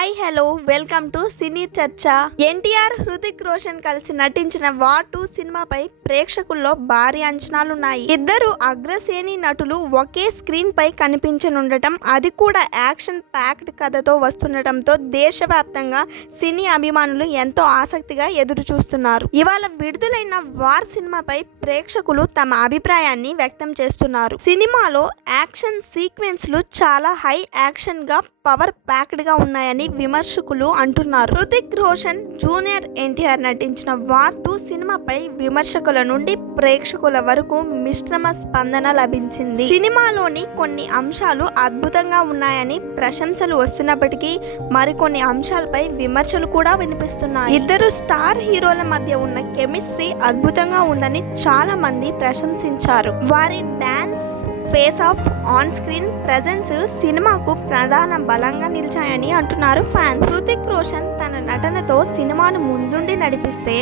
Hi hello welcome to సినీ చర్చ. ఎన్టీఆర్, హృతిక్ రోషన్ కలిసి నటించిన వార్ 2 సినిమాపై ప్రేక్షకుల్లో భారీ అంచనాలున్నాయి. ఇద్దరు అగ్రశ్రేణి నటులు ఒకే స్క్రీన్ పై కనిపించనుండటం, అది కూడా యాక్షన్ ప్యాక్డ్ కథతో వస్తుండటంతో దేశవ్యాప్తంగా సినీ అభిమానులు ఎంతో ఆసక్తిగా ఎదురు చూస్తున్నారు. ఇవాళ విడుదలైన వార్ సినిమాపై ప్రేక్షకులు తమ అభిప్రాయాన్ని వ్యక్తం చేస్తున్నారు. సినిమాలో యాక్షన్ సీక్వెన్స్లు చాలా హై యాక్షన్ గా, పవర్ ప్యాక్డ్ గా ఉన్నాయని విమర్శకులు అంటున్నారు. హృతిక్ రోషన్, జూనియర్ ఎన్టీఆర్ నటించిన వార్ 2 సినిమాపై విమర్శకుల నుండి ప్రేక్షకుల వరకు మిశ్రమ స్పందన లభించింది. సినిమాలోని కొన్ని అంశాలు అద్భుతంగా ఉన్నాయని ప్రశంసలు వస్తున్నప్పటికీ మరికొన్ని అంశాలపై విమర్శలు కూడా వినిపిస్తున్నాయి. ఇద్దరు స్టార్ హీరోల మధ్య ఉన్న కెమిస్ట్రీ అద్భుతంగా ఉందని చాలా మంది ప్రశంసించారు. వారి dance, face of, on screen presence సినిమాకు ప్రధాన బలంగా నిలిచాయని అంటున్నారు ఫ్యాన్స్. హృతిక్ రోషన్ తన నటనతో సినిమాను ముందుండి నడిపిస్తే,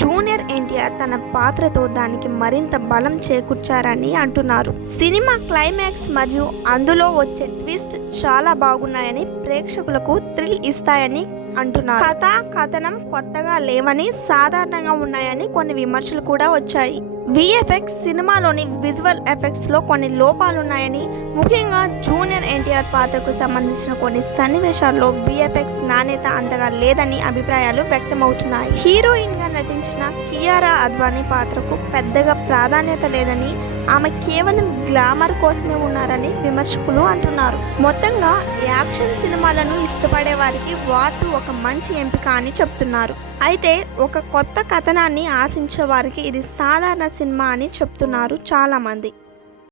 జూనియర్ ఎన్టీఆర్ తన పాత్రతో దానికి మరింత బలం చేకూర్చారని అంటున్నారు. సినిమా క్లైమాక్స్ మరియు అందులో వచ్చే ట్విస్ట్ చాలా బాగున్నాయని, ప్రేక్షకులకు థ్రిల్ ఇస్తాయని అంటున్నారు. కథ, కథనం కొత్తగా లేవని, సాధారణంగా ఉన్నాయని కొన్ని విమర్శలు కూడా వచ్చాయి. విఎఫ్ఎక్స్, సినిమాలోని విజువల్ ఎఫెక్ట్స్ లో కొన్ని లోపాలున్నాయని, ముఖ్యంగా జూనియర్ ఎన్టీఆర్ పాత్రకు సంబంధించిన కొన్ని సన్నివేశాల్లో విఎఫ్ఎక్స్ నాణ్యత అంతగా లేదని అభిప్రాయాలు వ్యక్తమవుతున్నాయి. హీరోయిన్ గా నటించిన కియారా అద్వానీ పాత్రకు పెద్దగా ప్రాధాన్యత లేదని, ఆమె కేవలం గ్లామర్ కోసమే ఉన్నారని విమర్శకులు అంటున్నారు. మొత్తంగా యాక్షన్ సినిమాలను ఇష్టపడే వారికి వార్ 2 ఒక మంచి ఎంపిక అని చెప్తున్నారు. అయితే ఒక కొత్త కథనాన్ని ఆశించే వారికి ఇది సాధారణ సినిమా అని చెప్తున్నారు చాలా మంది.